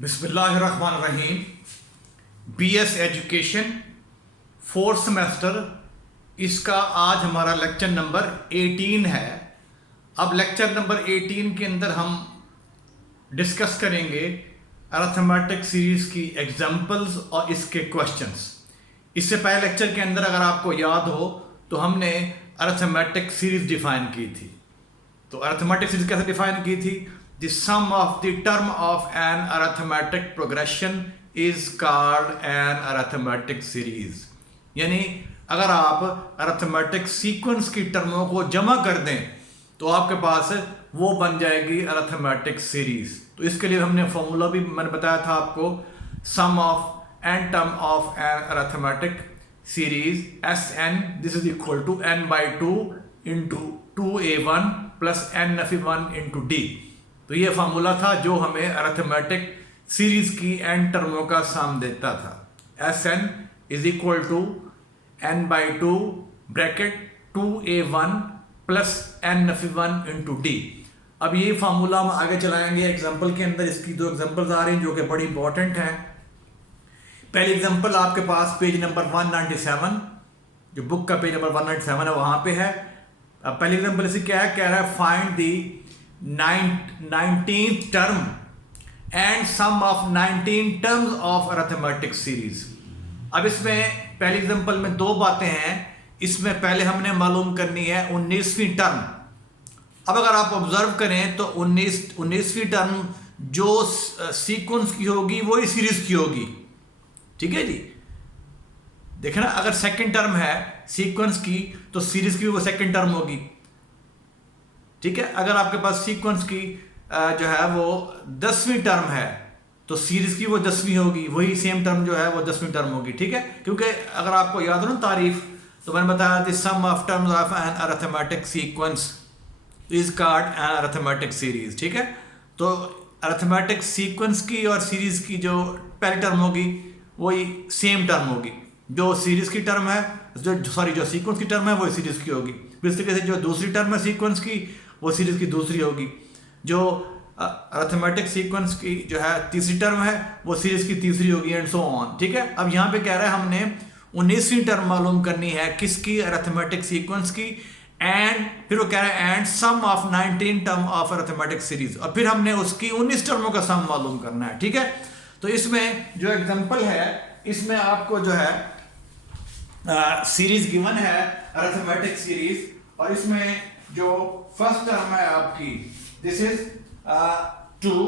बिस्मिल्लाहिर्रहमानिर्रहीम। BS education fourth semester, इसका आज हमारा लेक्चर नंबर 18 है। अब लेक्चर नंबर 18 के अंदर हम डिस्कस करेंगे अरिथमेटिक सीरीज की एग्जांपल्स और इसके क्वेश्चंस। इससे पहले लेक्चर के अंदर अगर आपको याद हो तो हमने अरिथमेटिक सीरीज डिफाइन की थी। तो अरिथमेटिक सीरीज कैसे डिफाइन की थी? The sum of the term of an arithmetic progression is called an arithmetic series। यानी अगर आप अरिथमेटिक सीक्वेंस की टर्मों को जमा कर दें तो आपके पास वो बन जाएगी अरिथमेटिक सीरीज। तो इसके लिए हमने फॉर्मूला भी मैंने बताया था आपको, sum of an term of an arithmetic series Sn, this is equal to n/2 into 2a1 plus n-1 into d। तो ये फार्मूला था जो हमें अरिथमेटिक सीरीज की एन टर्मों का सम देता था। Sn is equal to n/2 bracket 2a1 plus n-1 into d। अब ये फार्मूला हम आगे चलाएंगे एग्जाम्पल के अंदर। इसकी दो एग्जाम्पल्स आ रही हैं जो कि बड़ी इंपॉर्टेंट हैं। पहली एग्जाम्पल आपके पास पेज नंबर 197, जो बुक का पेज नंबर 197 है वहां पे है। अब पहली एग्जाम्पल इसे क्या है, कह रहा है find the 19th term and sum of 19 terms of arithmetic series। अब इसमें पहली एग्जांपल में दो बातें हैं। इसमें पहले हमने मालूम करनी है 19वीं टर्म। अब अगर आप ऑब्जर्व करें तो 19वीं टर्म जो सीक्वेंस की होगी वही सीरीज की होगी। ठीक है जी, देखना अगर सेकंड टर्म है सीक्वेंस की तो सीरीज की वो सेकंड टर्म होगी। ठीक है, अगर आपके पास सीक्वेंस की जो है वो 10वीं टर्म है तो सीरीज की वो 10वीं होगी, वही सेम टर्म जो है वो 10वीं टर्म होगी। ठीक है, क्योंकि अगर आपको याद हो ना तारीफ, तो मैंने बताया the sum of terms of an arithmetic sequence is called an arithmetic series. ठीक है, तो अरिथमेटिक सीक्वेंस की और सीरीज की जो पहली टर्म होगी वही सेम टर्म होगी। जो सीरीज की टर्म है जो सीक्वेंस की टर्म है वो सीरीज की होगी। इस तरीके से जो दूसरी टर्म है सीक्वेंस की वो सीरीज की दूसरी होगी। जो अरिथमेटिक सीक्वेंस की जो है तीसरी टर्म है वो सीरीज की तीसरी होगी एंड सो ऑन। ठीक है, अब यहाँ पे कह रहा है हमने 19वीं टर्म मालूम करनी है किसकी, अरिथमेटिक सीक्वेंस की। एंड फिर वो कह रहा है and sum of 19 term of arithmetic series, और फिर हमने उसकी 19 टर्मों का सम मालूम करना है। ठीक है, तो इसमें जो एग्जाम्पल है इसमें आपको जो है सीरीज गिवन है अरिथमेटिक सीरीज, और इसमें जो फर्स्ट टर्म है आपकी this is 2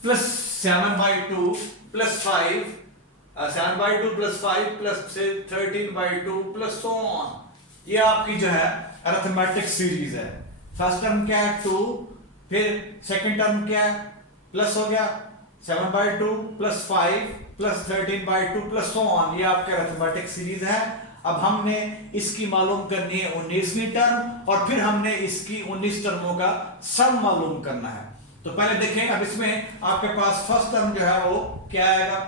plus 7/2 plus 5, 7/2 plus 5 plus 13/2 plus so on. ये आपकी जो है अरिथमेटिक सीरीज है। फर्स्ट टर्म क्या है 2, फिर सेकंड टर्म क्या है प्लस हो गया 7/2 plus 5 plus 13/2 plus so on. ये आपके अरिथमेटिक सीरीज है। अब हमने इसकी मालूम करनी है 19वीं टर्म, और फिर हमने इसकी 19 टर्मों का सम मालूम करना है। तो पहले देखें, अब इसमें आपके पास फर्स्ट टर्म जो है वो क्या आएगा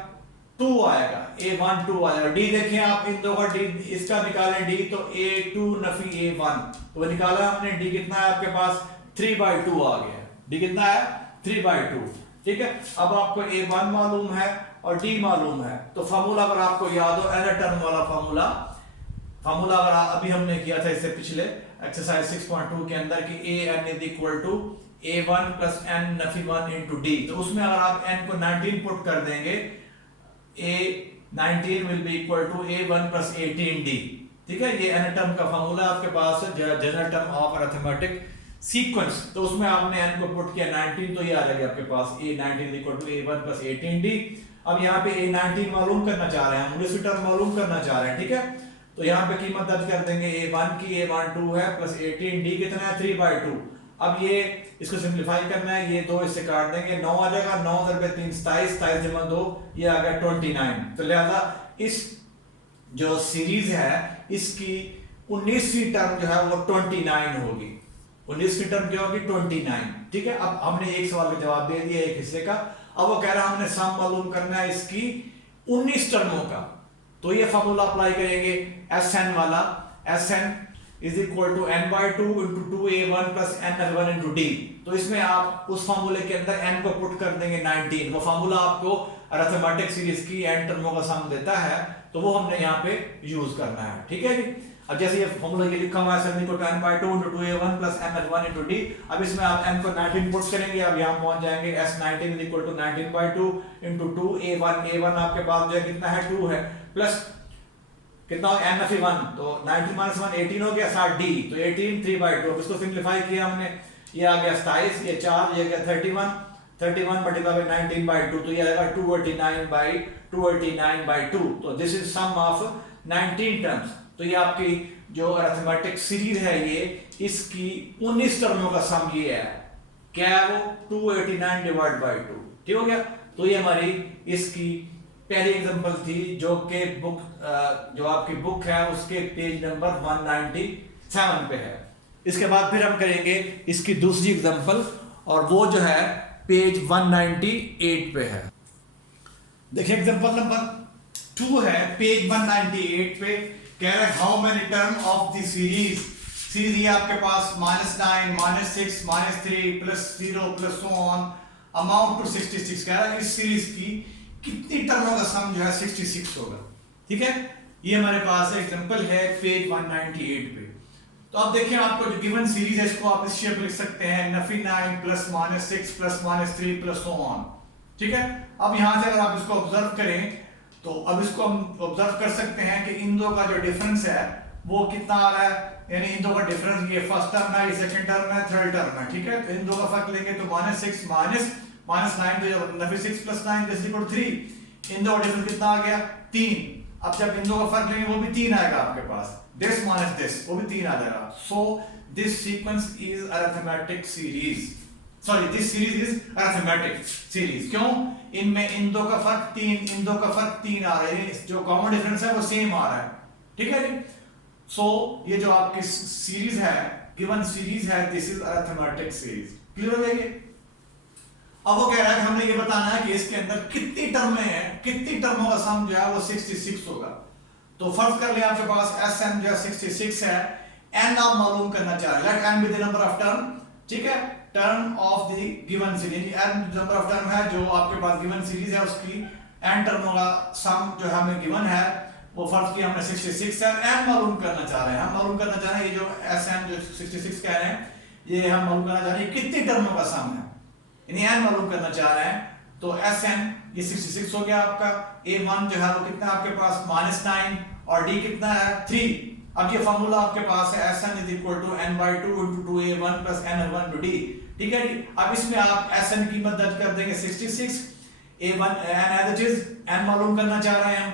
2 आएगा, a1 2 आएगा। d देखें आप, इन दो का d इसका निकालें d, तो a2 नफी a1, तो निकाला हमने d कितना है आपके पास 3/2 आ गया। d कितना है 3/2। ठीक है, अब आपको a1 मालूम है और d मालूम है। तो फार्मूला अगर आपको याद हो एन टर्म वाला फार्मूला अगर अभी हमने किया था इससे पिछले एक्सरसाइज 6.2 के अंदर कि an is equal to a1 plus n-1 into d, तो उसमें अगर आप n को 19 पुट कर देंगे a19 will be equal to a1 plus 18d। ठीक है, ये n टर्म का फार्मूला आपके पास general term of arithmetic sequence. तो उसमें आपने n को पुट किया 19, तो ये आ जाएगा आपके पास a19 is equal to a1 plus 18d। अब यहाँ पे a19 मालूम करना चाह रहे हैं हम, 19वीं टर्म मालूम करना चाह रहे हैं। ठीक है, तो यहाँ पे कीमत दर्ज कर देंगे a1 की, a1 2 है प्लस 18d कितना है 3/2। अब ये इसको सिंपलीफाई करना है, ये 2 इससे काट देंगे 9 आ जाएगा, 9 × 3 27, 27 जमा 2 ये आ गया 29। तो लिहाजा इस जो सीरीज है इसकी 19वीं टर्म जो है वो 29 होगी। 19वीं टर्म क्या होगी 29। ठीक है, अब हमने एक सवाल का जवाब दे दिया एक हिस्से का। अब वो कह रहा है हमने सम मालूम करना है इसकी 19 टर्मों का। तो ये फार्मूला अप्लाई करेंगे Sn वाला। Sn is equal to n by two into two A one plus N F one into D. तो इसमें आप उस फॉर्मूले के अंदर n को पुट कर देंगे 19। वो फॉर्मूला आपको अरिथमेटिक सीरीज की n टर्मों का सम देता है, तो वो हमने यहाँ पे यूज करना है। ठीक है जी। अब जैसे ये फॉर्मूला ये लिखा हुआ है n equal to n by two into two A one plus N F one into D. अब इसमें आप n को 19 पुट करेंगे, अब यहाँ पहुंच जाएंगे s19 is equal to 19 by two into two A one आपके पास जो है कितना है 2 है, प्लस कितना हो एन एफ वन, तो 19 माइनस 1 18 हो गया, 60 डी, तो 18 3 बाई टू। अब इसको सिंप्लीफाई किया हमने, ये आ गया 27, ये 4, ये गया 31 मल्टीप्लाई बाय 19 बाई टू, तो ये आएगा 289 बाई 2। तो this is sum of 19 terms. तो ये आपकी जो अरिथमेटिक सीरीज है ये, इसकी 19 टर्मों का सम ये है, क्या है वो 289 डिवाइड बाई 2। ठीक हो गया। तो ये हमारी इसकी पहली एग्जांपल थी, जो कि बुक जो आपकी बुक है उसके पेज नंबर 197 पे है। इसके बाद फिर हम करेंगे इसकी दूसरी एग्जांपल, और वो जो है पेज 198 पे है। देखिए एग्जांपल नंबर 2 है पेज 198 पे, कह रहा है how many term of the series ये आपके पास -9 -6 -3 +0 plus so on amount to 66। कह रहा है इस सीरीज की कितनी टर्मों का सम जो है 66 होगा। ठीक है, ये हमारे पास एग्जांपल है पेज 198 पे। तो अब देखिए आपको जो गिवन सीरीज है इसको आप इस शेप में लिख सकते हैं, Nafi 9 plus -6 plus -3 plus so on. ठीक है, अब यहां से अगर आप इसको ऑब्जर्व करें तो अब इसको हम ऑब्जर्व कर सकते हैं कि इन दो का जो डिफरेंस है वो कितना आ रहा है, यानी इन दो का डिफरेंस ये फर्स्ट टर्म है, ये सेकंड टर्म है, थर्ड टर्म है। ठीक है, तो इन दो का फर्क लेंगे तो -6 -9 तो नफी 6 प्लस 9 दिस इक्वल 3। इन दो का डिफरेंस कितना आ गया 3। अब जब इन दो का फर्क लेंगे वो भी 3 आएगा आपके पास, दिस माइनस दिस वो भी 3 आ जाएगा। So this sequence is arithmetic series, sorry this series is arithmetic series. क्यों? इनमें इन दो का फर्क 3, इन दो का फर्क 3 आ रहा है, जो कॉमन डिफरेंस है वो सेम आ रहा है। ठीक है जी। सो ये जो आपकी सीरीज है, गिवन सीरीज है, this is arithmetic series. Clear हो गया? अब वो कह रहा है कि हमने ये बताना है कि इसके अंदर कितनी टर्में हैं, कितनी टर्मों का सम जो है वो 66 होगा। तो फर्ज कर लिया आपके पास Sn जो है 66 है, n आप मालूम करना चाह रहे हैं, let n be the number of term. ठीक है, term of the given series, n number of term है जो आपके पास गिवन सीरीज है, उसकी n टर्मों का सम जो है हमें गिवन है, वो फर्ज किया हमने 66 है, n मालूम करना चाह रहे हैं। हम मालूम करना चाह रहे हैं ये जो Sn जो 66 कह रहे हैं, ये हम मालूम करना चाह रहे हैं कितनी टर्मों का सम है, यानी n मालूम करना चाह रहे हैं। तो Sn ये 66 हो गया आपका, A1 जो है वो कितना आपके पास -9 और D कितना है 3। अब ये फार्मूला आपके पास है Sn is equal to n by two into 2a1 plus n1 to D। ठीक है जी। अब इसमें आप Sn की कीमत दर्ज कर देंगे 66, A1 n as it is n मालूम करना चाह रहे हैं हम,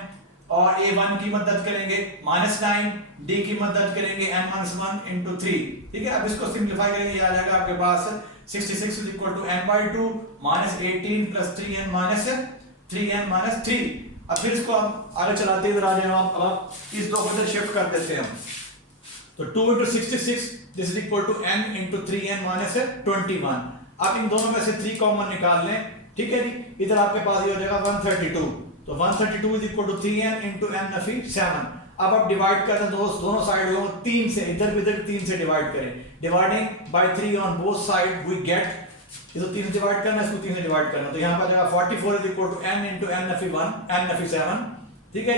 और A1 की कीमत दर्ज करेंगे -9, D की कीमत दर्ज करेंगे n-1 इंटू 3। ठीक है, अब इसको सिंप्लीफाई करेंगे, ये आ जाएगा आपके पास 66 is equal to n by 2 minus 18 plus 3n minus 3। अब फिर इसको हम आगे चलाते इधर आ जाए आप, अब इस दो को इधर शिफ्ट कर देते हैं हम। तो 2 into 66 this is equal to n into 3n minus 21। अब इन दोनों में से 3 कॉमन निकाल लें। ठीक है जी, इधर आपके पास ये हो जाएगा 132। तो 132 is equal to 3n into n Nafi 7। अब आप डिवाइड कर दें दोनों साइडों को 3 से, इधर भी इधर 3 से डिवाइड करें, dividing by 3 on both side we get, इसको 3 से डिवाइड करना है, इसको 3 से डिवाइड करना, तो यहां पर जाएगा 44 is equal to n into n Nafi 1 n Nafi 7। ठीक है,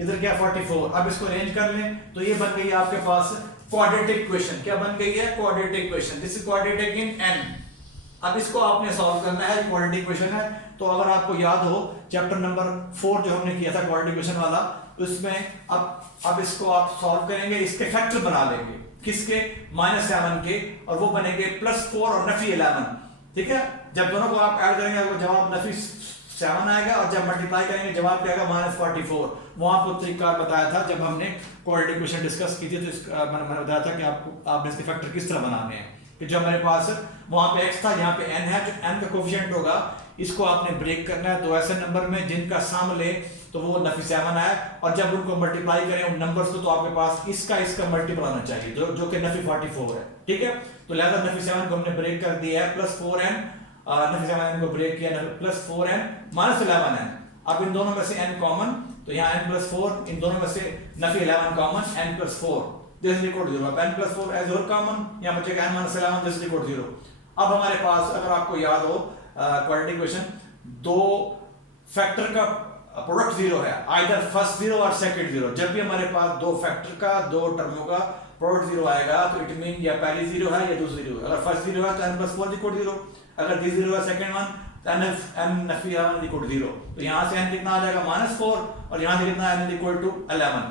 इधर क्या 44। अब इसको अरेंज कर लें तो ये बन गई आपके पास क्वाड्रेटिक इक्वेशन। क्या बन गई है? Quadratic equation. This is quadratic in n। अब इसको आपने सॉल्व करना है, क्वाड्रेटिक इक्वेशन है। तो अगर आपको याद हो चैप्टर नंबर 4 जो हमने किया था क्वाड्रेटिक इक्वेशन वाला, उसमें अब इसको आप सॉल्व करेंगे, इसके फैक्टर बना लेंगे, किसके? -7 के, और वो बनेंगे +4 और नफी 11। ठीक है, जब दोनों को आप ऐड करेंगे आपको जवाब नफी 7 आएगा, और जब मल्टीप्लाई करेंगे जवाब क्या आएगा -44। वो आपको तरीका बताया था जब हमने क्वाड्रेटिक इक्वेशन डिस्कस की थी, तो मैंने बताया था कि आपने इसके फैक्टर किस तरह बनाने हैं। कि जो हमारे पास वहां पे x था, यहाँ पे n है, जो n का कोफिशिएंट होगा इसको आपने ब्रेक करना है। तो ऐसे नंबर में जिनका सम ले तो वो नफी 7 आए, और जब उनको मल्टीप्लाई करें उन नंबर्स को, तो आपके पास इसका मल्टीपल आना चाहिए, जो कि नफी 44 है। ठीक है, तो लिहाजा नफी 7 को हमने ब्रेक कर दिया है, +4n नफी 7n को ब्रेक किया, +4n -11n, अब इन दोनों में से n कॉमन, तो यहाँ n+4, इन दोनों में से नफी 11 common, n+4 this is equal to 0। अब n+4 एज और कॉमन, यहाँ बचेगा n-11 this is equal to 0। अब हमारे पास अगर आपको याद हो क्वाड्रेटिक इक्वेशन, दो फैक्टर का प्रोडक्ट 0 है, आइदर फर्स्ट 0 और सेकंड 0। जब भी हमारे पास दो फैक्टर का, दो टर्मों का प्रोडक्ट 0 आएगा तो इट मीन या पहली 0 है या दूसरी 0 है। अगर फर्स्ट 0 है तो n+4 इक्वल 0, अगर दिस 0 है सेकंड वन तो n नफी 11 इक्वल 0। तो यहाँ से n कितना आ जाएगा -4 और यहाँ से कितना n इक्वल टू 11।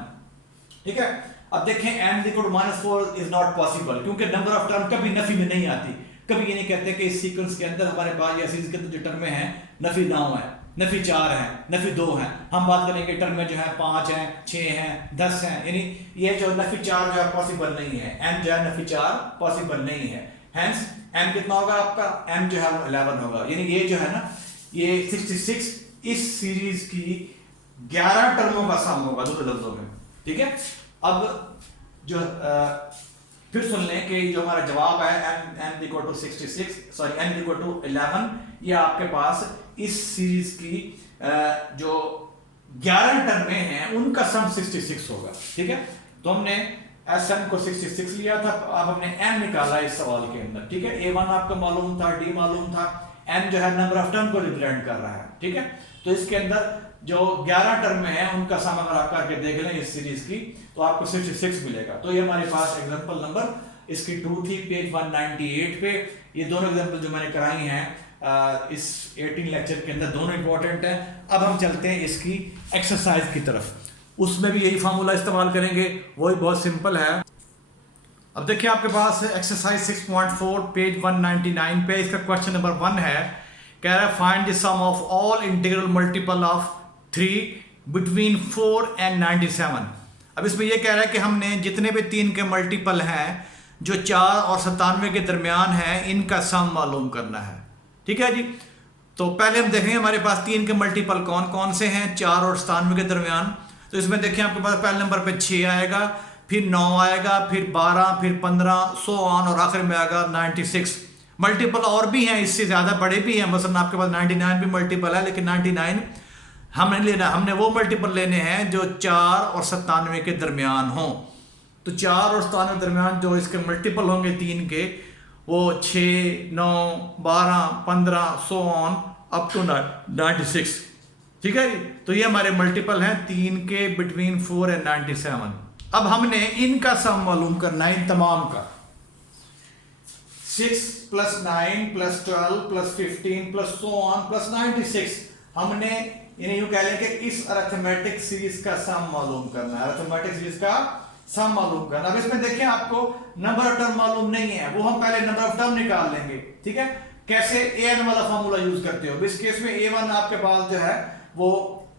ठीक है, अब देखें n equal to -4 is not possible, क्योंकि नंबर ऑफ टर्म कभी नफी में नहीं आती। कभी ये नहीं कहते कि इस सीक्वेंस के अंदर हमारे पास या सीरीज के अंदर जो टर्में हैं नफी 9 है, नफी 4 है, नफी 2 है। हम बात करेंगे टर्म में जो है 5 है, 6 है, 10 है, यानी ये जो नफी 4 जो है पॉसिबल नहीं है, n जो है नफी 4 पॉसिबल नहीं है। हेंस n कितना होगा आपका, n जो है 11 होगा। यानी ये जो है ना, ये 66 इस सीरीज की 11 टर्मों का सम होगा दूसरे लफ्जों में। ठीक है, अब जो फिर सुन लें कि जो हमारा जवाब है n equal to 66, sorry n equal to 11, ये आपके पास इस सीरीज की जो 11 टर्में हैं उनका सम 66 होगा। ठीक है, तो हमने Sn को 66 लिया था, अब हमने n निकाला इस सवाल के अंदर। ठीक है, A1 आपको मालूम था, D मालूम था, n जो है नंबर ऑफ टर्म को रिप्रेजेंट कर रहा है। ठीक है, तो इसके अंदर जो 11 टर्म हैं उनका सम अगर आप करके देख लें इस सीरीज की तो आपको 66 मिलेगा। तो ये हमारे पास एग्जांपल नंबर इसकी 2 थी पेज 198 पे। ये दोनों एग्जांपल जो मैंने कराई हैं इस 18 लेक्चर के अंदर दोनों इंपॉर्टेंट हैं। अब हम चलते हैं इसकी एक्सरसाइज की तरफ, उसमें भी यही फार्मूला इस्तेमाल करेंगे, वही बहुत सिंपल है। अब देखिए आपके पास एक्सरसाइज 6.4 पेज 199 पे इसका क्वेश्चन नंबर 1 है, कह रहा है find the sum of all integral multiple of 3 between 4 and 97। अब इसमें यह कह रहा है कि हमने जितने भी 3 के मल्टीपल हैं जो 4 और 97 के दरमियान हैं इनका सम मालूम करना है। ठीक है जी, तो पहले हम देखेंगे हमारे पास 3 के मल्टीपल कौन कौन से हैं 4 और 97 के दरमियान। तो इसमें देखिए आपके पास पहले नंबर पे 6 आएगा, फिर 9 आएगा, फिर 12, फिर 15, सो ऑन, और आखिर में आएगा 96। मल्टीपल और भी हैं, इससे ज़्यादा बड़े भी हैं, मसलन आपके पास 99 भी मल्टीपल है, लेकिन 99 हमने लेना, हमने वो मल्टीपल लेने हैं जो 4 और 97 के दरमियान हों। तो 4 और 97 के दरमियान जो इसके मल्टीपल होंगे 3 के, वो 6, 9, 12, 15, सो ऑन अप टू 96। ठीक है जी, तो ये हमारे मल्टीपल हैं 3 के बिटवीन 4 and 97। अब हमने इनका सम मालूम करना है इन तमाम का। 6 + 9 + 12 + 15 + सो ऑन + 96। हमने यानी यूं कह लें कि इस अरिथमेटिक सीरीज का सम मालूम करना है, अरिथमेटिक सीरीज का सम मालूम करना। अब इसमें देखिए आपको नंबर ऑफ टर्म मालूम नहीं है, वो हम पहले नंबर ऑफ टर्म निकाल लेंगे। ठीक है, कैसे an वाला फार्मूला यूज करते हो। इस केस में a1 आपके पास जो है वो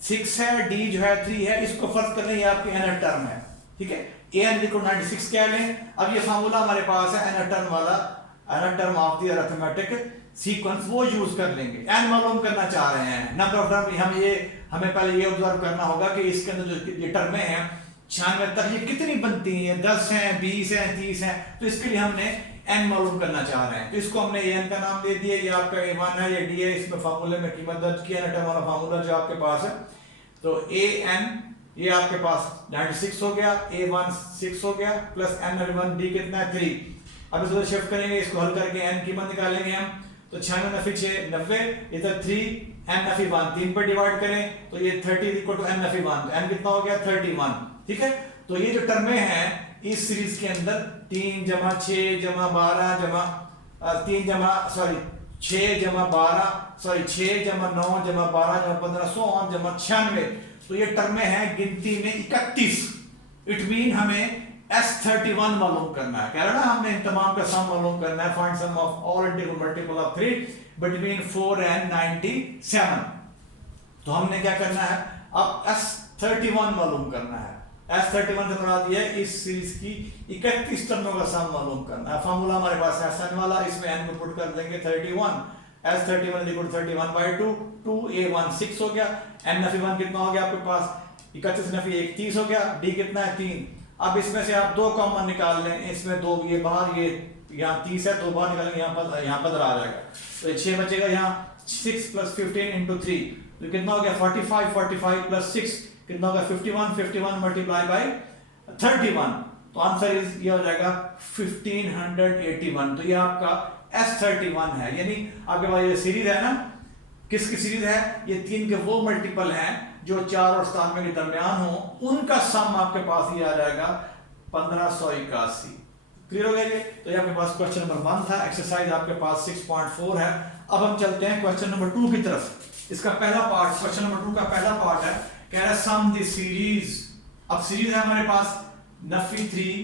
6 है, d जो है 3 है, इसको फर्क कर लें, ये आपकी nth टर्म है। ठीक है, an = 96 कह लें। अब ये फार्मूला हमारे पास है nth टर्म वाला, nth term of the arithmetic sequence, वो यूज कर लेंगे। n मालूम करना चाह रहे हैं, नंबर ऑफ टर्म हमें पहले ये ऑब्जर्व करना होगा कि इसके अंदर जो ये टर्में हैं 96 तक ये कितनी बनती हैं, 10 हैं, 20 हैं, 30 हैं। तो इसके लिए हमने n मालूम करना चाह रहे हैं, तो इसको हमने an का नाम दे दिया, ये आपका a1 है, ये d है, इसमें फार्मूले में कीमत दर्ज किया, टर्म वाला फार्मूला जो आपके पास है। तो an ये आपके पास 96 हो गया, a1 6 हो गया, प्लस n1 d कितना है 3। अब इसको शिफ्ट करेंगे, इसको हल करके n कीमत निकालेंगे हम। तो 96 × 6 90, इधर 3 n नफी 1 3 पर डिवाइड करें तो ये 30 = n नफी 1, तो n कितना हो गया 31। ठीक है, तो ये जो टर्में हैं इस सीरीज के अंदर 3 + 6 + 12 3 सॉरी 6 + 12 सॉरी 6 + 9 + 12 + 15 सो ऑन = 96। तो ये टर्में हैं गिनती में 31। इट मीन हमें S31 मालूम करना है, कह रहा ना हमने इन तमाम का सम मालूम करना है। Find sum of all integral multiple of 3 between 4 and 97। तो हमने क्या करना है, अब S31 मालूम करना है। S31 से मुराद ये इस सीरीज की 31 टर्मों का सम मालूम करना है। फार्मूला हमारे पास है Sn वाला, इसमें n को पुट कर देंगे 31। S31 = 31/2, 2a1 6 हो गया, n नफी 1 कितना हो गया आपके पास 31 नफी 1 30 हो गया, d कितना है 3। अब इसमें से आप 2 कॉमन निकाल लें, इसमें 2 ये बाहर, ये यहाँ 30 है, 2 बाहर निकालेंगे, यहाँ पर आ जाएगा, तो 6 बचेगा यहाँ। 6 + 15 × 3 तो कितना हो गया 45, 45 प्लस 6 कितना होगा 51, 51 मल्टीप्लाई बाय 31, तो आंसर इज ये हो जाएगा 1581। तो ये आपका S31 है, यानी आपके पास ये सीरीज है ना, किसकी सीरीज है, ये 3 के वो मल्टीपल हैं जो 4 और 97 के दरमियान हो, उनका सम आपके पास ये आ जाएगा 1581। क्लियर हो गया ये? तो ये आपके पास क्वेश्चन नंबर 1 था, एक्सरसाइज आपके पास 6.4 है। अब हम चलते हैं क्वेश्चन नंबर 2 की तरफ। इसका पहला पार्ट, क्वेश्चन नंबर 2 का पहला पार्ट है, कह रहा है सम द सीरीज। अब सीरीज है हमारे पास नफी 3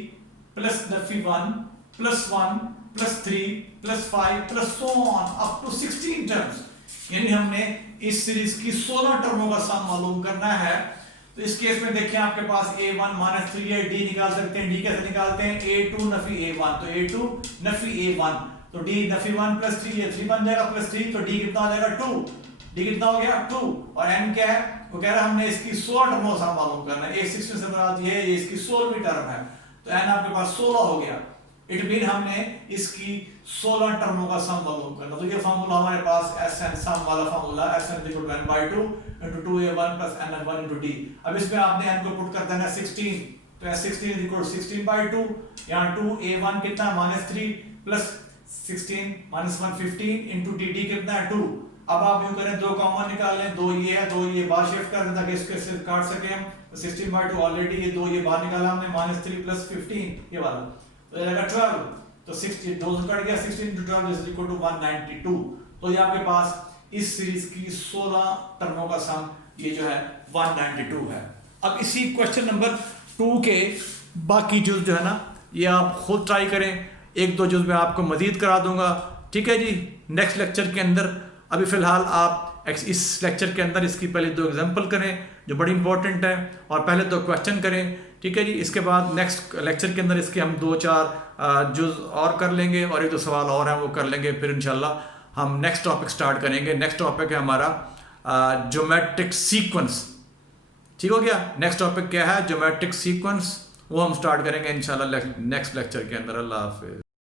प्लस नफी 1 plus 1 plus 3 plus 5 plus so on up to 16 terms, यानी हमने इस सीरीज की 16 टर्मों का सम मालूम करना है। तो इस केस में देखिए आपके पास a1 माइनस 3a d निकाल सकते हैं। d कैसे निकालते हैं, a2 नफी a1, तो a2 नफी a1, तो d नफी 1 प्लस 3 ये 3 बन जाएगा प्लस 3, तो d कितना हो जाएगा 2, d कितना हो गया 2, और n क्या है, वो कह रहा है हमने इसकी 16 टर्मों का सम मालूम करना है। a16 से बराबर ये इसकी 16वीं टर्म है, तो n आपके पास 16 हो गया। इट मीन हमने इसकी 16 टर्मों का सम मालूम करना। तो ये फार्मूला हमारे पास Sn सम वाला formula, Sn = n/2 into 2a1 plus n1 into d। अब इसमें आपने n को पुट कर देना 16, तो S16 = 16/2, यहाँ 2a1 कितना -3 प्लस 16 -1 15 into d कितना है 2। अब आप यूं करें, दो कॉमन निकाल लें, दो ये है, दो ये बाहर शिफ्ट कर दें ताकि इसके से काट सके हम। 16/2 ऑलरेडी ये दो ये बाहर निकाला हमने, -3 प्लस 15 ये वाला, तो ये आएगा 12, तो 60 दो से कट गया, 16 into 12 is equal to 192। तो ये आपके पास इस सीरीज की 16 टर्मों का सम ये जो है 192 है। अब इसी क्वेश्चन नंबर 2 के बाकी जुज जो है ना, ये आप खुद ट्राई करें, एक दो जुज में आपको मजीद करा दूंगा, ठीक है जी, नेक्स्ट लेक्चर के अंदर। अभी फिलहाल आप इस लेक्चर के अंदर इसकी पहले 2 एग्जाम्पल करें जो बड़ी इंपॉर्टेंट है, और पहले 2 क्वेश्चन करें, ठीक है जी। इसके बाद नेक्स्ट लेक्चर के अंदर इसके हम 2-4 जुज और कर लेंगे, और 1-2 सवाल और हैं वो कर लेंगे, फिर इंशाल्लाह हम नेक्स्ट टॉपिक स्टार्ट करेंगे। नेक्स्ट टॉपिक है हमारा ज्योमेट्रिक सीक्वेंस, ठीक हो गया। नेक्स्ट टॉपिक क्या है, ज्योमेट्रिक सीक्वेंस, वो हम स्टार्ट करेंगे इंशाल्लाह नेक्स्ट लेक्चर के अंदर। अल्लाह हाफिज़।